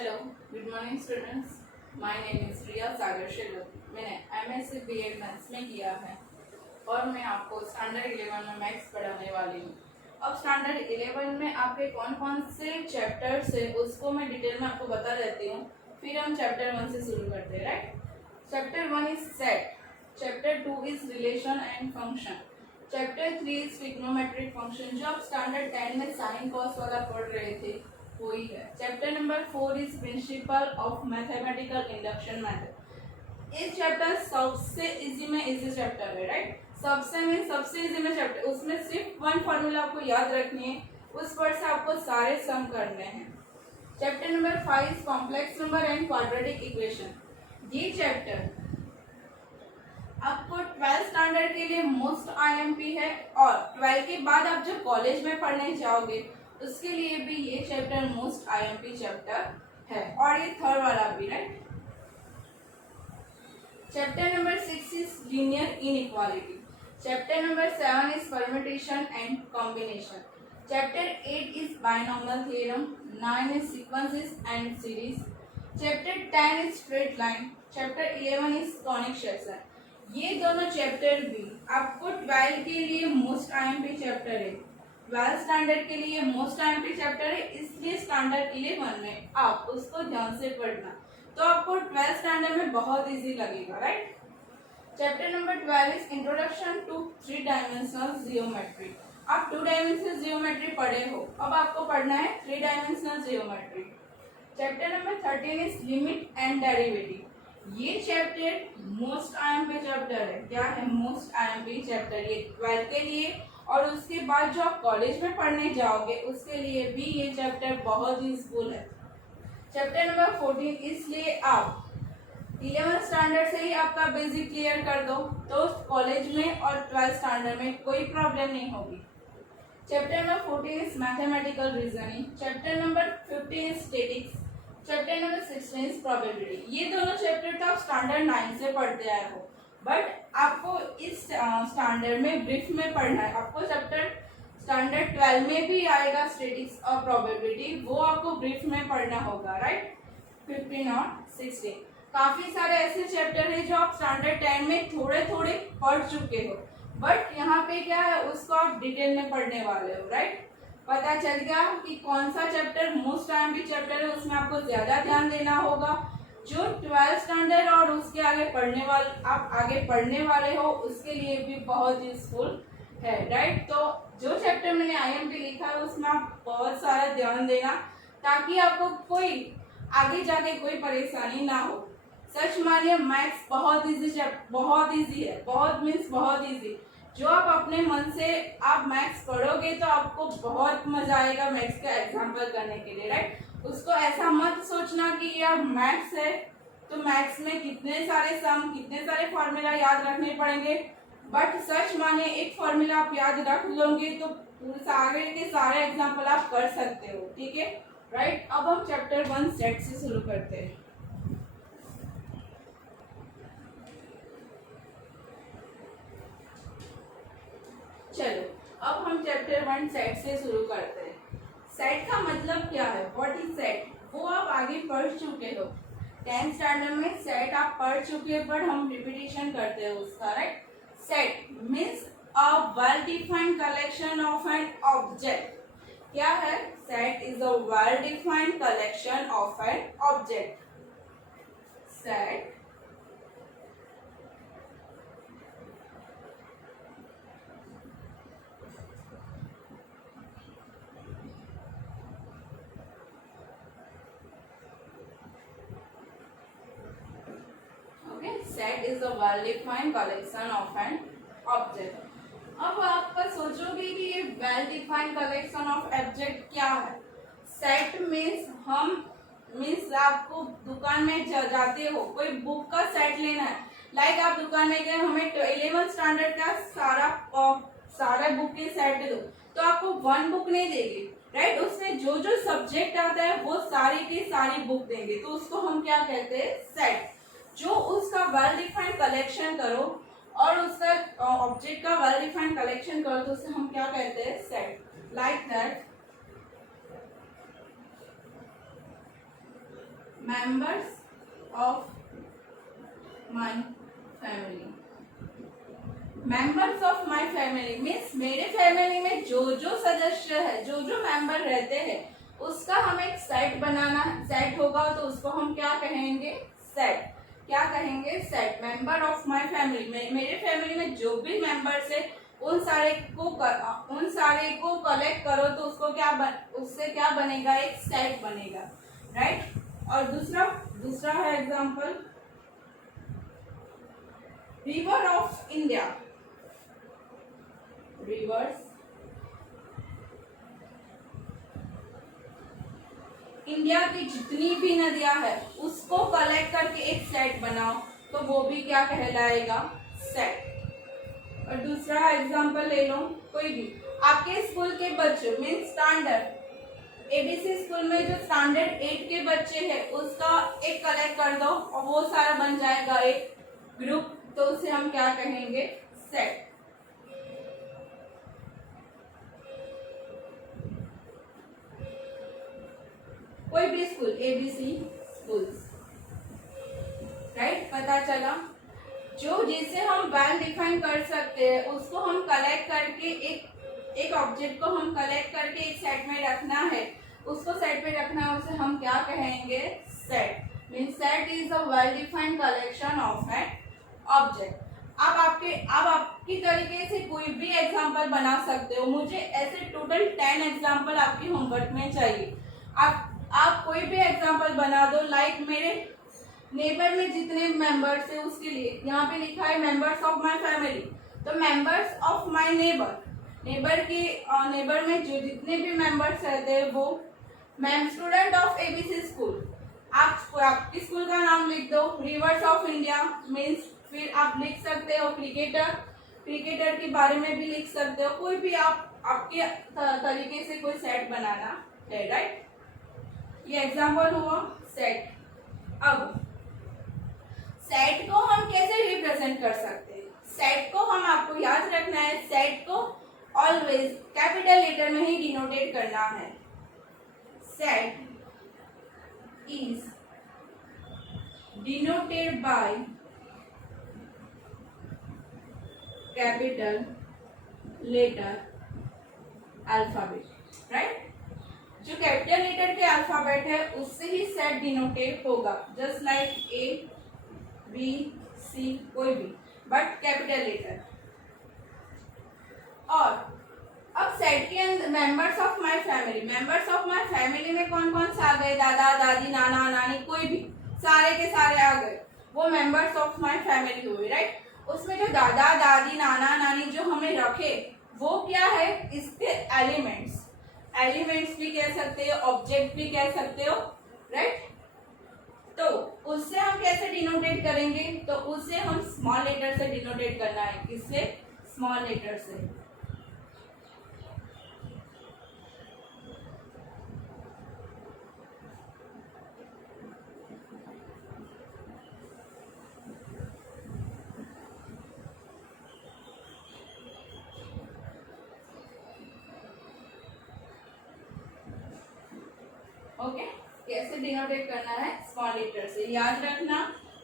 Hello, good morning students. My name is Priya Sagar Shelwat. मैंने MSc BEd maths में किया है और मैं आपको स्टैंडर्ड 11 में मैथ्स पढ़ाने वाली हूँ। अब स्टैंडर्ड 11 में आपके कौन कौन से चैप्टर्स है उसको मैं डिटेल में आपको बता देती हूँ, फिर हम चैप्टर 1 से शुरू करते हैं। Right, chapter 1 is set, chapter 2 is relation and function, chapter 3 is trigonometric function जो आप स्टैंडर्ड 10 में साइन कॉस वाला पढ़ रहे थे वही है। Chapter number 4 is principle of mathematical induction method. इस चैप्टर सबसे इजी में इजी चैप्टर है। राइट, सबसे इजी में चैप्टर, उसमें सिर्फ वन फॉर्मूला आपको याद रखनी है, उस पर से आपको सारे सम करने हैं। Chapter number 5 is complex number and quadratic equation. ये चैप्टर आपको 12th स्टैंडर्ड के लिए मोस्ट आईएमपी है और 12 के बाद आप जब कॉलेज में पढ़ने जाओगे उसके लिए भी ये चैप्टर मोस्ट आईएमपी चैप्टर है और ये थर्ड वाला भी। Right, chapter number 6 is linear inequality, chapter number 7 is permutation and combination, chapter 8 is binomial theorem, 9 is sequences and series, chapter 10 is straight line, chapter 11 is conic section. ये दोनों chapter भी आपको 12 के लिए मोस्ट आईएमपी चैप्टर है, 12th standard के लिए most IMP chapter है, इसलिए स्टैंडर्ड 11 में आप उसको ध्यान से पढ़ना तो आपको 12th स्टैंडर्ड में बहुत इजी लगेगा। Right, chapter number 12 is introduction to 3 dimensional geometry. आप 2 डायमेंशनल जियोमेट्री पढ़े हो, अब आपको पढ़ना है 3 dimensional geometry. Chapter number 13 is limit and derivative. ये चैप्टर मोस्ट आईएमपी चैप्टर है। क्या है? Most IMP chapter. ये 12 के लिए और उसके बाद जो आप कॉलेज में पढ़ने जाओगे उसके लिए भी ये चैप्टर बहुत यूजफुल है। चैप्टर नंबर 14, इसलिए आप 11th स्टैंडर्ड से ही आपका बेसिक क्लियर कर दो तो कॉलेज में और 12th स्टैंडर्ड में कोई प्रॉब्लम नहीं होगी। Chapter number 14 is mathematical reasoning, chapter number 15 is statics, chapter number 16 is probability. ये दोनों चैप्टर तो आप स्टैंडर्ड 9 से पढ़ते आए हो, बट आपको इस स्टैंडर्ड में ब्रीफ में पढ़ना है। आपको चैप्टर स्टैंडर्ड 12 में भी आएगा स्टैटिक्स और प्रोबेबिलिटी, वो आपको ब्रीफ में पढ़ना होगा। राइट, 15 और 16 काफी सारे ऐसे चैप्टर है जो आप स्टैंडर्ड 10 में थोड़े थोड़े पढ़ चुके हो, बट यहाँ पे क्या है उसको आप डिटेल में पढ़ने वाले हो। राइट, पता चल गया कि कौन सा चैप्टर मोस्ट आईएमपी चैप्टर है, उसमें आपको ज्यादा ध्यान देना होगा। जो 12th स्टैंडर्ड और उसके आगे पढ़ने वाले आप आगे पढ़ने वाले हो उसके लिए भी बहुत यूजफुल है। राइट, तो जो चैप्टर मैंने आईएमपी लिखा है उसमें आप बहुत सारा ध्यान देना ताकि आपको कोई आगे जाके कोई परेशानी ना हो। सच मानिए मैथ्स बहुत इजी है, बहुत मीन्स बहुत इजी। जो आप अपने मन से आप मैथ्स पढ़ोगे तो आपको बहुत मजा आएगा मैथ्स का एग्जाम्पल करने के लिए। राइट, उसको ऐसा मत सोचना कि यार मैथ्स है तो मैथ्स में कितने सारे सम कितने सारे फॉर्मूला याद रखने पड़ेंगे, बट सच माने एक फॉर्मूला आप याद रख लोगे तो सारे के सारे एग्जाम्पल आप कर सकते हो। ठीक है, राइट। अब हम चैप्टर 1 सेट से शुरू करते हैं। चलो अब हम चैप्टर 1 सेट से शुरू करते हैं। सेट का मतलब क्या है? What is set? वो आप आगे पढ़ चुके हो, 10th स्टैंडर्ड में सेट आप पढ़ चुके हैं, बट हम रिपीटिशन करते हैं उसका। Right, set means a well defined collection of an object. क्या है? Set is a well defined collection of an object. Set set is a well defined collection of an object. अब आप सोचोगे कि ये well defined collection of object क्या है? Set means आपको दुकान में जाते हो, कोई बुक का सेट लेना है, लाइक आप दुकान में गए, हमें 11th स्टैंडर्ड का सारा बुक के सेट दो, तो आपको वन बुक नहीं देंगे। राइट, उसमें जो जो सब्जेक्ट आता है वो सारी की सारी बुक देंगे, तो उसको हम क्या कहते हैं? सेट। जो उसका वेल डिफाइंड कलेक्शन करो और उसका ऑब्जेक्ट का वेल डिफाइंड कलेक्शन करो तो उसे हम क्या कहते हैं? Set. Like that members of my family. Members of my family means मेरे फैमिली में जो जो सदस्य है, जो जो मेंबर रहते हैं, उसका हमें एक सेट बनाना, सेट होगा तो उसको हम क्या कहेंगे, सेट। क्या कहेंगे, set. Member of my family, मेरे फैमिली में जो भी मेंबर्स है उन सारे को कलेक्ट करो तो उससे क्या बनेगा, एक सेट बनेगा, राइट। और दूसरा है example, river of India. Reverse India की जितनी भी नदियां है उसको कलेक्ट करके एक सेट बनाओ तो वो भी क्या कहलाएगा, सेट। और दूसरा एग्जांपल ले लो, कोई भी आपके स्कूल के बच्चे मीन स्टैंडर्ड एबीसी स्कूल में जो स्टैंडर्ड 8 के बच्चे हैं उसका एक कलेक्ट कर दो और वो सारा बन जाएगा एक ग्रुप, तो उसे हम क्या कहेंगे, सेट। कोई भी स्कूल, एबीसी स्कूल्स, राइट। पता चला, जो जिसे हम वेल डिफाइन कर सकते हैं उसको हम कलेक्ट करके एक ऑब्जेक्ट को हम कलेक्ट करके एक सेट में रखना है, उसको सेट में रखना है, उसे हम क्या कहेंगे, set. Means set is a well defined collection of an object. अब आपकी तरीके से कोई भी एग्जांपल बना सकते हो। मुझे ऐसे टोटल 10 एग्जांपल आपके होमवर्क में चाहिए। आप कोई भी एग्जांपल बना दो, लाइक मेरे नेबर में जितने मेंबर्स है उसके लिए यहाँ पे लिखा है मेंबर्स ऑफ माय फैमिली, तो मेंबर्स ऑफ माय नेबर में जो जितने भी मेंबर्स रहते हैं वो स्टूडेंट ऑफ एबीसी स्कूल। आपकी स्कूल का नाम लिख दो, रिवर्स ऑफ इंडिया मीन्स, फिर आप लिख सकते हो क्रिकेटर के बारे में भी लिख सकते हो, कोई भी आपके तरीके से कोई सेट बनाना है, राइट। ये एग्जांपल हुआ सेट। अब सेट को हम कैसे रिप्रेजेंट कर सकते हैं, सेट को हम आपको याद रखना है, सेट को ऑलवेज कैपिटल लेटर में ही डिनोटेट करना है। Set is denoted by capital letter alphabet, right. जो कैपिटल लेटर के अल्फाबेट है उससे ही सेट डिनोटेट होगा, just like A B C, कोई भी, बट कैपिटल लेटर। और अब सेट के अंदर मेंबर्स ऑफ माय फैमिली में कौन कौन से आ गए, दादा दादी नाना नानी, कोई भी, सारे के सारे आ गए, वो मेंबर्स ऑफ माय फैमिली हुए, राइट। उसमें जो दादा दादी नाना नानी जो हमें रखे वो क्या है, इसके एलिमेंट्स भी कह सकते हो, ऑब्जेक्ट भी कह सकते हो, राइट। तो उससे हम कैसे डिनोटेट करेंगे, तो उससे हम स्मॉल लेटर से डिनोटेट करना है, किससे, स्मॉल लेटर से। ओके, कैसे डिनोटेट करना है, स्मॉल लेटर से। याद रखना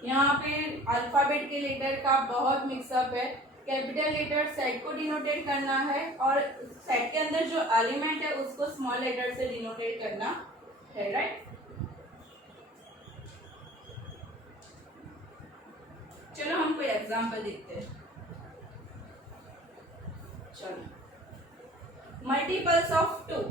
यहाँ पे अल्फाबेट के लेटर का बहुत मिक्सअप है। कैपिटल लेटर सेट को डिनोटेट करना है और सेट के अंदर जो एलिमेंट है उसको स्मॉल लेटर से डिनोटेट करना है, राइट। चलो हम कोई एग्जांपल देखते हैं। चलो, मल्टीपल्स ऑफ 2।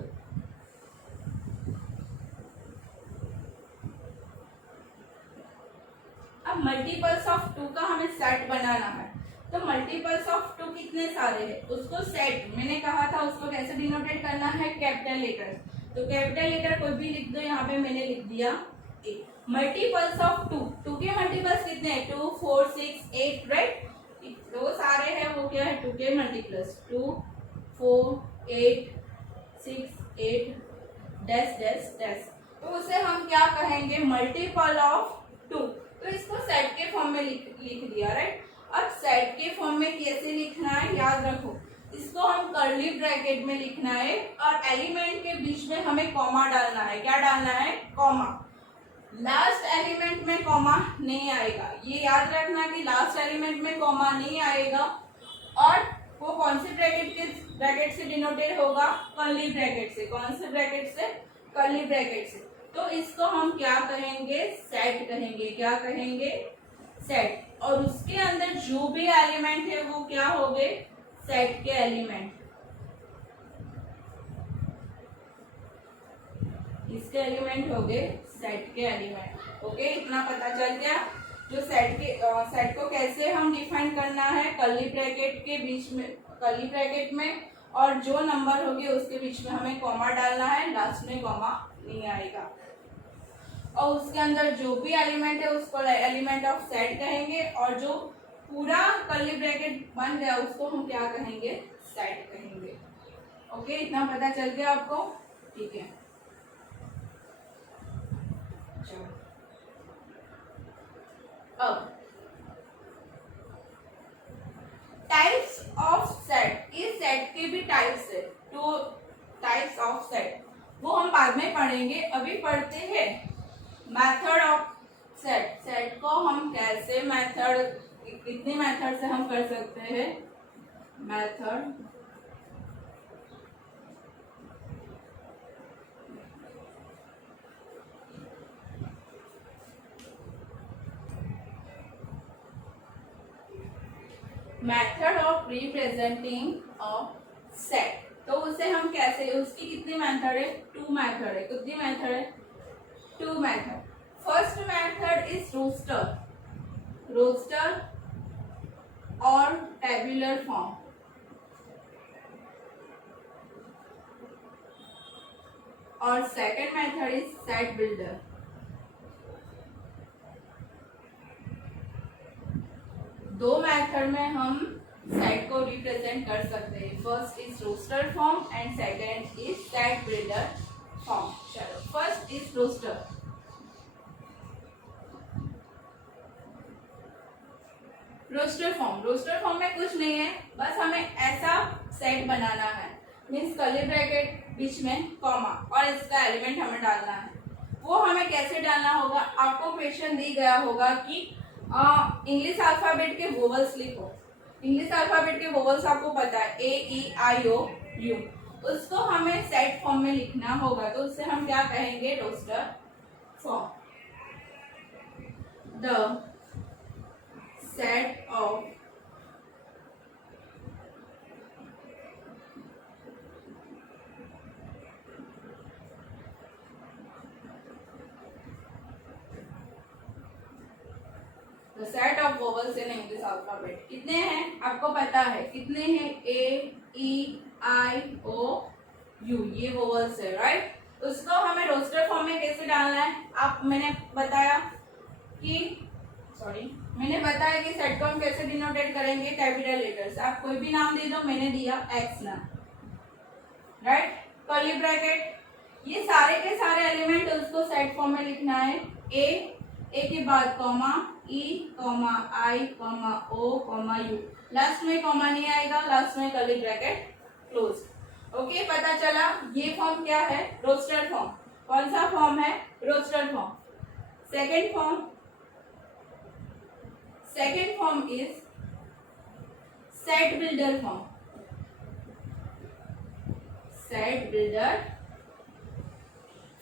अब मल्टीपल्स ऑफ 2 का हमें सेट बनाना है, तो मल्टीपल्स ऑफ 2 कितने सारे हैं, उसको सेट, मैंने कहा था उसको कैसे डिनोटेट करना है, कैपिटल लेटर। तो कैपिटल लेटर कोई भी लिख दो, यहाँ पे मैंने लिख दिया ए। मल्टीपल्स ऑफ 2 के मल्टीपल्स कितने हैं, 2 4 6 8, राइट। दो सारे हैं, वो क्या है, 2 के मल्टीपल्स 2 4 8 6 8 डैश डैश डैश, तो उसे हम क्या कहेंगे, मल्टीपल ऑफ 2। तो इसको सेट के फॉर्म में लिख दिया, राइट। अब सेट के फॉर्म में कैसे लिखना है, याद रखो, इसको हम कर्ली ब्रैकेट में लिखना है और एलिमेंट के बीच में हमें कॉमा डालना है। क्या डालना है, कॉमा। लास्ट एलिमेंट में कॉमा नहीं आएगा, ये याद रखना कि लास्ट एलिमेंट में कॉमा नहीं आएगा। और वो कौन से ब्रैकेट से डिनोटेड होगा? कर्ली ब्रैकेट से। कौन से ब्रैकेट से? कर्ली ब्रैकेट से। तो इसको हम क्या कहेंगे? सेट कहेंगे। क्या कहेंगे? सेट। और उसके अंदर जो भी एलिमेंट है वो क्या हो गए? सेट के एलिमेंट। इसके एलिमेंट हो गए सेट के एलिमेंट। ओके, इतना पता चल गया। जो सेट को कैसे हम डिफाइन करना है? कर्ली ब्रैकेट के बीच में, कर्ली ब्रैकेट में, और जो नंबर होगी उसके बीच में हमें कॉमा डालना है, लास्ट में कॉमा नहीं आएगा। और उसके अंदर जो भी एलिमेंट है उसको एलिमेंट ऑफ सेट कहेंगे, और जो पूरा कर्ली ब्रैकेट बन गया उसको हम क्या कहेंगे? सेट कहेंगे। ओके, इतना पता चल गया आपको? ठीक है। अब टाइप्स ऑफ सेट, इस सेट के भी टाइप्स है, 2 टाइप्स ऑफ सेट, वो हम बाद में पढ़ेंगे। अभी पढ़ते हैं मेथड ऑफ सेट। सेट को हम कैसे कितनी मेथड से हम कर सकते हैं? Method method of representing of set. तो उसे हम कैसे, उसकी कितनी मेथड है? 2 मेथड है। कितनी मेथड है? 2 method. First method is roster और टेबुलर फॉर्म। और second method is set builder. दो मेथड में हम सेट को रिप्रेजेंट कर सकते हैं। First is roster form and second is set builder form. चलो, first is roster. Roster form में कुछ नहीं है, बस हमें ऐसा सेट बनाना है, मीन्स कर्ली ब्रैकेट बीच में कॉमा और इसका एलिमेंट हमें डालना है। वो हमें कैसे डालना होगा? आपको क्वेश्चन दी गया होगा कि इंग्लिश अल्फाबेट के वोवल्स लिखो। इंग्लिश अल्फाबेट के वोवल्स आपको पता है, ए ई आई ओ यू। उसको हमें सेट फॉर्म में लिखना होगा, तो उससे हम क्या कहेंगे? Roster form. The set of set of vowels in English alphabet कितने हैं? आपको पता है कितने हैं? A E I O U, ये वोवल्स है, राइट। उसको हमें रोस्टर फॉर्म में कैसे डालना है? मैंने बताया कि सेट को हम कैसे डिनोटेट करेंगे? कैपिटल लेटर से। आप कोई भी नाम दे दो, मैंने दिया एक्स नाम, राइट। कर्ली ब्रैकेट, ये सारे के सारे एलिमेंट उसको सेट फॉर्म में लिखना है। ए के बाद comma, E comma I comma O comma U, last में कॉमा नहीं आएगा, लास्ट में कर्ली ब्रैकेट क्लोज। ओके, पता चला। ये फॉर्म क्या है? Roster form. कौन सा फॉर्म है? Roster form. Second form is set builder form. Set builder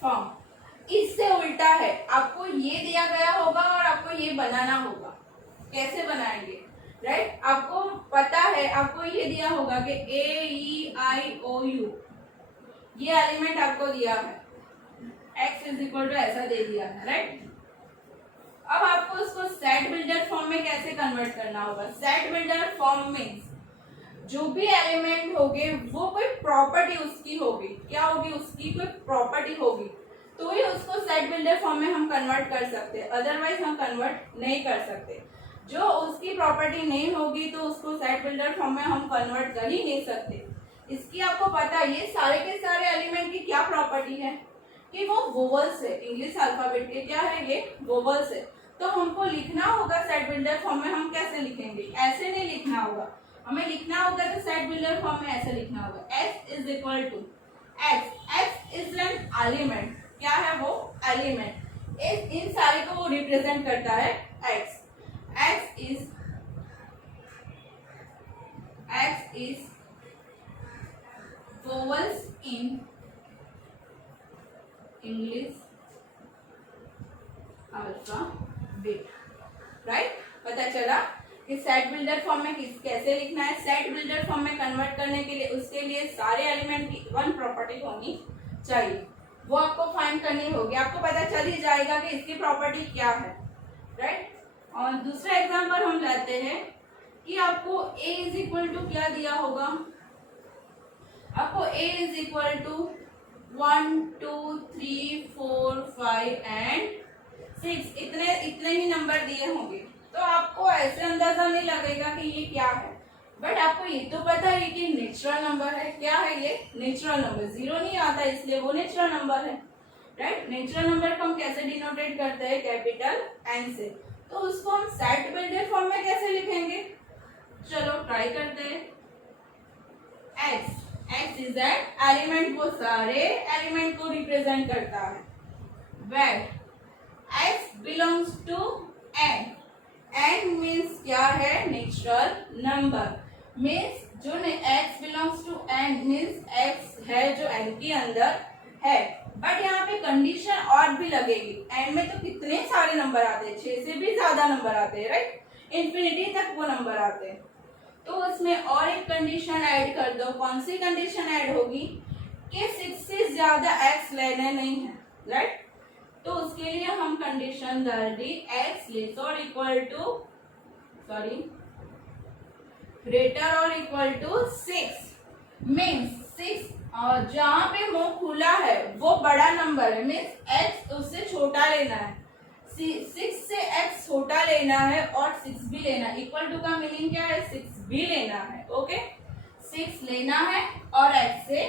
form इससे उल्टा है, आपको ये दिया गया होगा और आपको ये बनाना होगा। कैसे बनाएंगे? राइट, आपको पता है, आपको ये दिया होगा कि ए ई आई ओ यू, ये एलिमेंट आपको दिया है, एक्स इज इक्वल टू ऐसा दे दिया है, राइट। अब आपको उसको सेट बिल्डर फॉर्म में कैसे कन्वर्ट करना होगा? सेट बिल्डर फॉर्म मीन्स जो भी एलिमेंट होंगे वो कोई प्रॉपर्टी उसकी होगी। क्या होगी? उसकी कोई प्रॉपर्टी होगी, तो ही उसको सेट बिल्डर फॉर्म में हम कन्वर्ट कर सकते हैं, अदरवाइज हम कन्वर्ट नहीं कर सकते। जो उसकी प्रॉपर्टी नहीं होगी तो उसको सेट बिल्डर फॉर्म में हम कन्वर्ट कर ही नहीं सकते। इसकी आपको पता है, ये सारे के सारे एलिमेंट की क्या प्रॉपर्टी है कि वो वोवल्स है। इंग्लिश अल्फाबेट के क्या है? ये वोवल्स है। तो हमको लिखना होगा सेट बिल्डर फॉर्म में। हम कैसे लिखेंगे? ऐसे नहीं लिखना होगा, हमें लिखना होगा तो सेट बिल्डर फॉर्म में ऐसे लिखना होगा, x is equal to x. X is an element. क्या है वो? एलिमेंट। इन सारे को वो रिप्रेजेंट करता है x. X is vowels in English alphabet. Right. पता चला कि सेट बिल्डर फॉर्म में कैसे लिखना है. सेट बिल्डर फॉर्म में कन्वर्ट करने के लिए उसके लिए सारे एलिमेंट की वन प्रॉपर्टी होनी चाहिए. वो आपको फाइंड करनी होगी. आपको पता चल ही जाएगा कि इसकी प्रॉपर्टी क्या है. राइट. और दूसरा एग्जांपल हम लेते हैं कि आपको a इज इक्वल टू क्या दिया होगा. आपको a is equal to 1 2 3 4 5 and 6 इतने ही नंबर दिए होंगे. तो आपको ऐसे अंदाजा नहीं लगेगा कि ये क्या है. बट आपको ये तो पता है कि नेचुरल नंबर है. क्या है ये? Natural number. जीरो नहीं आता इसलिए वो नेचुरल नंबर है. राइट. नेचुरल नंबर को हम कैसे डिनोटेट करते हैं? कैपिटल एन से. तो उसको हम सेट बिल्डर फॉर्म में कैसे लिखेंगे? चलो ट्राई करते हैं. X is an element. वो सारे एलिमेंट को रिप्रेजेंट करता है. Where x belongs to N. N means क्या है? Natural number. मीन्स जो x belongs to N means x है जो एन के अंदर है. बट यहाँ पे कंडीशन और भी लगेगी. एन में तो कितने सारे नंबर आते हैं. 6 से भी ज्यादा नंबर आते हैं. राइट. इन्फिनिटी तक वो नंबर आते हैं. तो उसमें और एक कंडीशन ऐड कर दो. कौन सी कंडीशन ऐड होगी? कि 6 से ज्यादा एक्स लेने नहीं है. राइट. तो उसके लिए हम कंडीशन डाल दी एक्स लेस और इक्वल टू ग्रेटर और इक्वल टू 6 मीन्स 6 और जहां पे मुंह खुला है वो बड़ा नंबर है. मीन्स एक्स उससे छोटा लेना है. 6 से एक्स छोटा लेना है और 6 भी लेना है. इक्वल टू का मीनिंग क्या है? 6 भी लेना है. ओके. 6 लेना है और एक्स से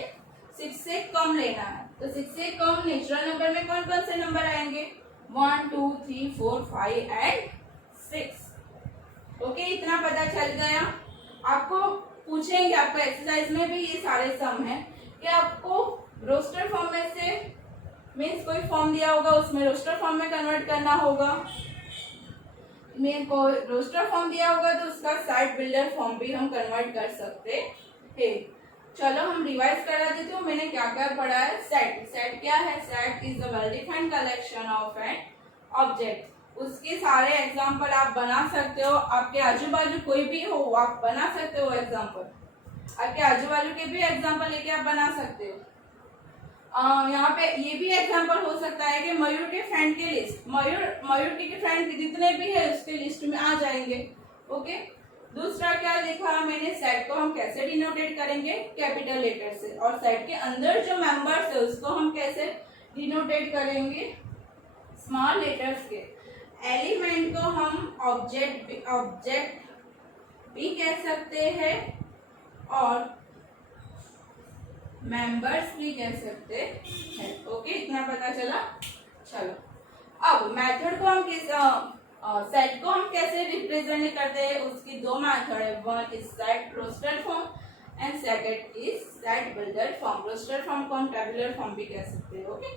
6 से कम लेना है. तो 6 से कम नेचुरल नंबर में कौन कौन से नंबर आएंगे? 1 2 3 4 5 एंड 6. ओके. इतना पता चल गया. आपको पूछेंगे, आपको एक्सरसाइज में भी ये सारे सम है कि आपको रोस्टर फॉर्म में से मीन्स कोई फॉर्म दिया होगा उसमें रोस्टर फॉर्म में कन्वर्ट करना होगा. को रोस्टर फॉर्म दिया होगा तो उसका सेट बिल्डर फॉर्म भी हम कन्वर्ट कर सकते हैं. चलो हम रिवाइज करा देते हो. मैंने क्या क्या पढ़ा है. सेट क्या है? Set is a well defined collection of an object. उसके सारे एग्जाम्पल आप बना सकते हो. आपके आजू बाजू कोई भी हो आप बना सकते हो एग्जाम्पल. आपके आजू बाजू के भी एग्जाम्पल लेके आप बना सकते हो. यहाँ पे ये भी एग्जाम्पल हो सकता है कि मयूर के फ्रेंड की लिस्ट. मयूर के फ्रेंड जितने भी है उसके लिस्ट में आ जाएंगे. ओके. दूसरा क्या देखा मैंने? सेट को हम कैसे डिनोटेट करेंगे? कैपिटल लेटर से. और सेट के अंदर जो मेंबर्स है उसको हम कैसे डिनोटेट करेंगे? स्मॉल लेटर्स के. एलिमेंट को हम ऑब्जेक्ट भी कह सकते हैं और मेंबर्स भी कह सकते हैं. ओके. इतना पता चला. चलो अब मेथड को हम किस सेट को हम कैसे रिप्रेजेंट करते हैं उसकी दो मेथड है. One is set roster form and second is set builder form. Roster form को हम टेबुलर फॉर्म भी कह सकते हैं. ओके.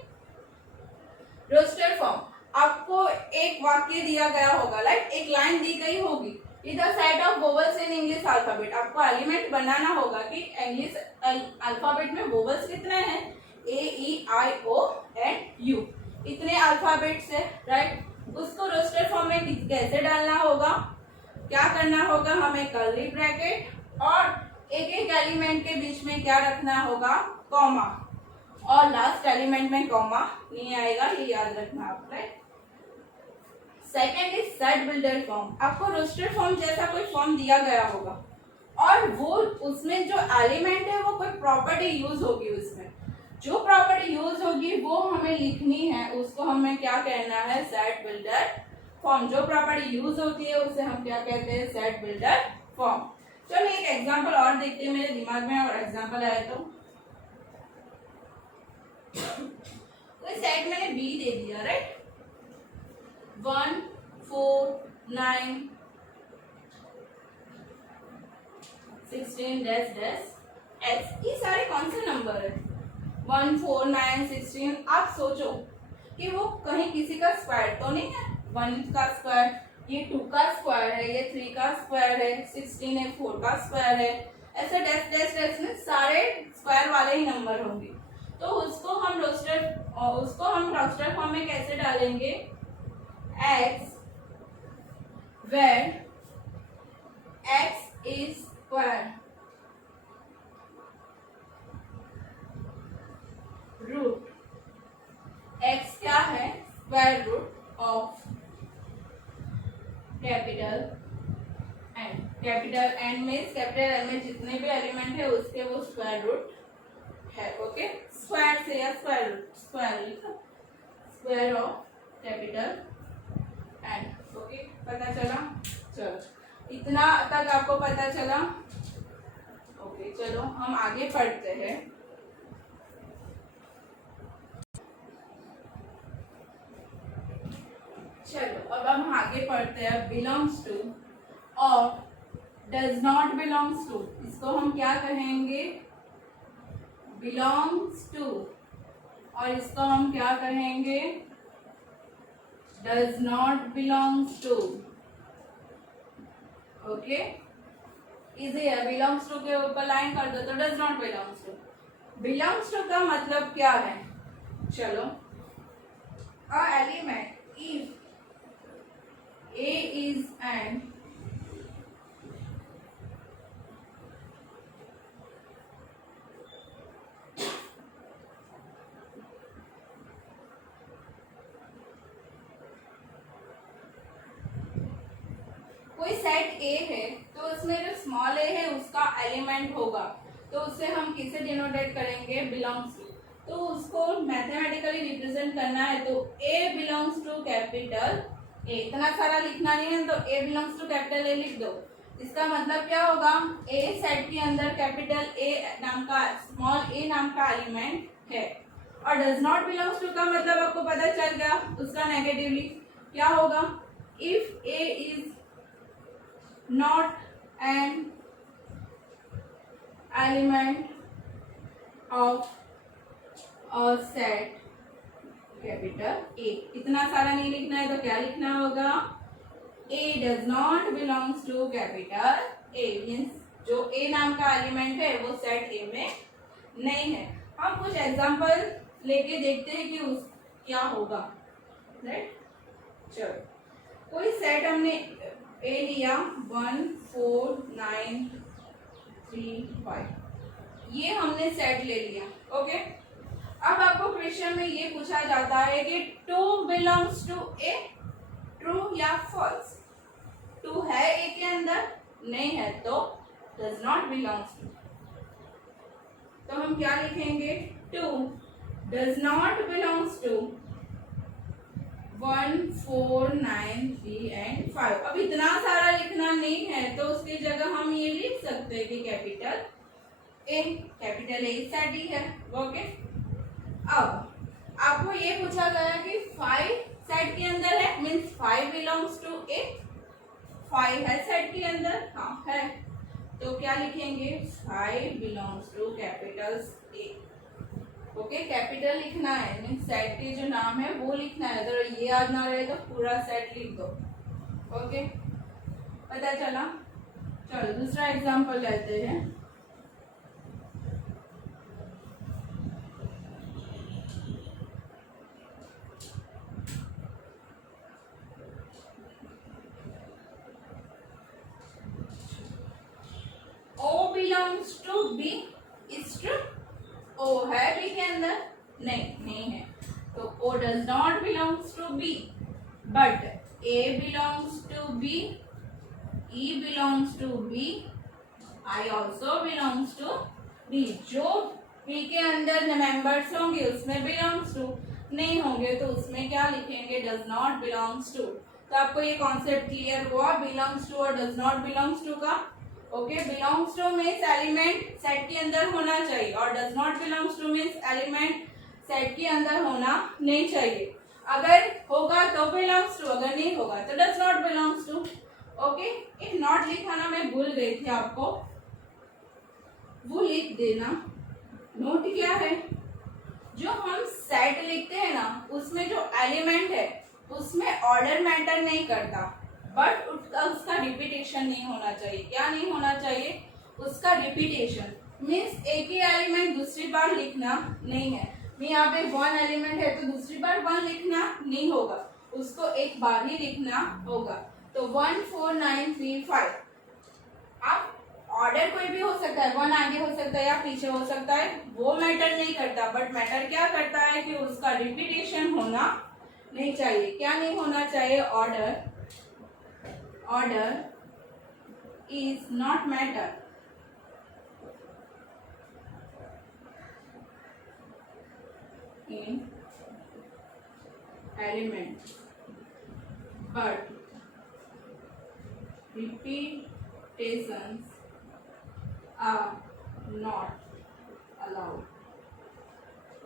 रोस्टर फॉर्म आपको एक वाक्य दिया गया होगा. लाइक एक लाइन दी गई होगी. इधर set of vowels in English alphabet. आपको एलिमेंट बनाना होगा कि इंग्लिश अल्फाबेट में वोवेल्स कितने हैं? A E I O and you. इतने अल्फाबेट्स है. राइट. उसको रोस्टर फॉर्म में कैसे डालना होगा? क्या करना होगा? हमें कर्ली ब्रैकेट और एक एक एलिमेंट के बीच में क्या रखना होगा? कॉमा. और लास्ट एलिमेंट में कॉमा नहीं आएगा. ये याद रखना आप. Right. Second is set builder form. आपको रोस्टर फॉर्म जैसा कोई फॉर्म दिया गया होगा और वो उसमें जो एलिमेंट है वो कोई प्रॉपर्टी यूज होगी. उसमें जो प्रॉपर्टी यूज होगी वो हमें लिखनी है. उसको हमें क्या कहना है? Set builder form. जो प्रॉपर्टी यूज होती है उसे हम क्या कहते हैं? Set builder form. चलो एक एग्जांपल और देखते हैं मेरे दिमाग में और एग्जांपल आया तो कोई सेट मैंने बी दे दिया. राइट. 1 4 9 16 dash dash x. ये सारे कौन से नंबर है? 1 4 9 16. आप सोचो कि वो कहीं किसी का स्क्वायर तो नहीं है, 1 का स्क्वायर, ये 2 का स्क्वायर है, ये 3 का स्क्वायर है, 16 है, 4 का स्क्वायर है, ऐसे डैश डैश डैश में सारे स्क्वायर वाले ही नंबर होंगे। तो उसको हम रोस्टर फॉर्म में कैसे डालेंगे, x where x is square root, x क्या है, square root of capital N. Capital N में, कैपिटल एन में जितने भी एलिमेंट है उसके वो स्क्वायर रूट है। ओके, स्क्वायर से या square root, square of capital N. Okay, पता चला? चलो इतना तक आपको पता चला। ओके, चलो हम आगे पढ़ते हैं। चलो अब हम आगे पढ़ते हैं बिलोंग्स टू और डज नॉट बिलोंग्स टू। इसको हम क्या कहेंगे, बिलोंग्स टू, और इसको हम क्या कहेंगे, does not belongs to. Okay, easy है, बिलोंग्स टू के ऊपर लाइन कर दो तो does not belongs to. Belongs to का मतलब क्या है, चलो, a element if A is an कोई सेट A है तो उसमें जो स्मॉल a है उसका एलिमेंट होगा, तो उससे हम किसे डिनोटेट करेंगे, बिलोंग्स टू। तो उसको मैथमेटिकली रिप्रेजेंट करना है तो A belongs to capital A, इतना सारा लिखना नहीं है तो A belongs to capital A लिख दो। इसका मतलब क्या होगा, A सेट के अंदर कैपिटल A नाम का, स्मॉल a नाम का एलिमेंट है। और डज नॉट बिलोंग्स टू का मतलब आपको पता चल गया, उसका नेगेटिवली क्या होगा, if A is not an element of a set capital A. इतना सारा नहीं लिखना है तो क्या लिखना होगा, A does not belongs to capital A, means जो A नाम का एलिमेंट है वो सेट A में नहीं है। हम कुछ एग्जांपल लेके देखते हैं कि उस क्या होगा, राइट। चलो, कोई सेट हमने A लिया 1 4 9 3 5, ये हमने सेट ले लिया। ओके, अब आपको क्वेश्चन में ये पूछा जाता है कि 2 बिलोंग्स टू ए, ट्रू या फॉल्स। 2 है ए के अंदर, नहीं है तो डज नॉट बिलोंग्स टू। तो हम क्या लिखेंगे, 2 does not belongs to 1 4 9 3 and 5। अब इतना सारा लिखना नहीं है तो उसकी जगह हम ये लिख सकते हैं कि capital A, capital A set ही है। ओके, अब आपको ये पूछा गया कि 5 सेट के अंदर है, मीन्स 5 बिलोंग्स टू ए, 5 है सेट के अंदर, हाँ है, तो क्या लिखेंगे, 5 belongs to capital A. Okay, capital लिखना है, मीन्स सेट के जो नाम है वो लिखना है, तो ये याद ना रहे तो पूरा सेट लिख दो। ओके, पता चला। चलो दूसरा एग्जांपल लेते हैं। O belongs to B is true। O है B के अंदर, नहीं है, तो O does not belongs to B, but A belongs to B, E belongs to B, I also belongs to B। जो B के अंदर मेंबर्स होंगे उसमें belongs to, नहीं होंगे तो उसमें क्या लिखेंगे, does not belongs to। तो आपको ये कॉन्सेप्ट क्लियर हुआ belongs to और does not belongs to का। Okay, belongs two means element set के अंदर होना चाहिए और does not belongs two means element set के अंदर होना नहीं चाहिए। अगर होगा तो बिलोंग्स टू, अगर नहीं होगा तो does not belongs to. Okay, एक नॉट लिखाना मैं भूल गई थी आपको, वो लिख देना। नोट क्या है, जो हम सेट सेट लिखते हैं ना, उसमें जो एलिमेंट है उसमें ऑर्डर मैटर नहीं करता, बट उसका रिपीटेशन नहीं होना चाहिए। क्या नहीं होना चाहिए? उसका रिपीटेशन मीन्स एक ही एलिमेंट दूसरी बार लिखना नहीं है। यहाँ पे 1 एलिमेंट है तो दूसरी बार 1 लिखना नहीं होगा, उसको एक बार ही लिखना होगा। तो 1 4 9 3 5, आप ऑर्डर कोई भी हो सकता है, 1 आगे हो सकता है या पीछे हो सकता है, वो मैटर नहीं करता, बट मैटर क्या करता है कि उसका रिपीटेशन होना नहीं चाहिए। क्या नहीं होना चाहिए? Order is not matter in elements, but repetitions are not allowed.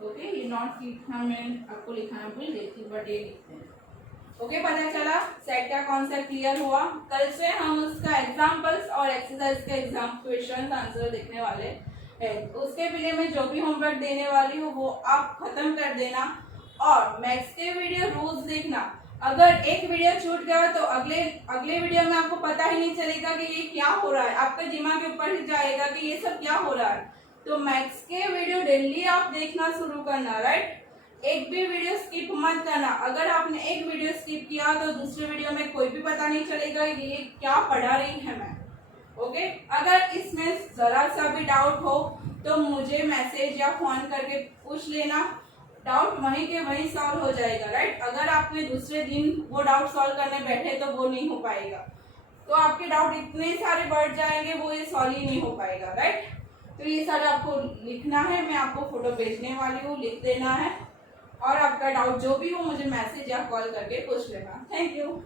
Okay, ये नॉट लिखना मैं आपको लिखाना भूल गई थी, बट ये लिखते हैं। ओके, पता चला सेट का कॉन्सेप्ट क्लियर हुआ। कल से हम उसका एग्जांपल्स और एक्सरसाइज का एग्जाम क्वेश्चन आंसर देखने वाले हैं। उसके पहले मैं जो भी होमवर्क देने वाली हूँ वो आप खत्म कर देना, और मैथ्स के वीडियो रोज देखना। अगर एक वीडियो छूट गया तो अगले वीडियो में आपको पता ही नहीं चलेगा कि ये क्या हो रहा है, आपका दिमाग के ऊपर ही जाएगा कि ये सब क्या हो रहा है। तो मैथ्स के वीडियो डेली आप देखना शुरू करना, राइट। एक भी वीडियो स्किप मत करना। अगर आपने एक वीडियो स्किप किया तो दूसरे वीडियो में कोई भी पता नहीं चलेगा कि ये क्या पढ़ा रही है मैं। ओके, अगर इसमें जरा सा भी डाउट हो तो मुझे मैसेज या फोन करके पूछ लेना, डाउट वहीं के वहीं सॉल्व हो जाएगा, राइट। अगर आपने दूसरे दिन वो डाउट सॉल्व करने बैठे तो वो नहीं हो पाएगा, तो आपके डाउट इतने सारे बढ़ जाएंगे, वो ये सॉल्व ही नहीं हो पाएगा, राइट। तो ये सारा आपको लिखना है, मैं आपको फोटो भेजने वाली हूँ, लिख देना है, और आपका डाउट जो भी हो मुझे मैसेज या कॉल करके पूछ लेना। Thank you.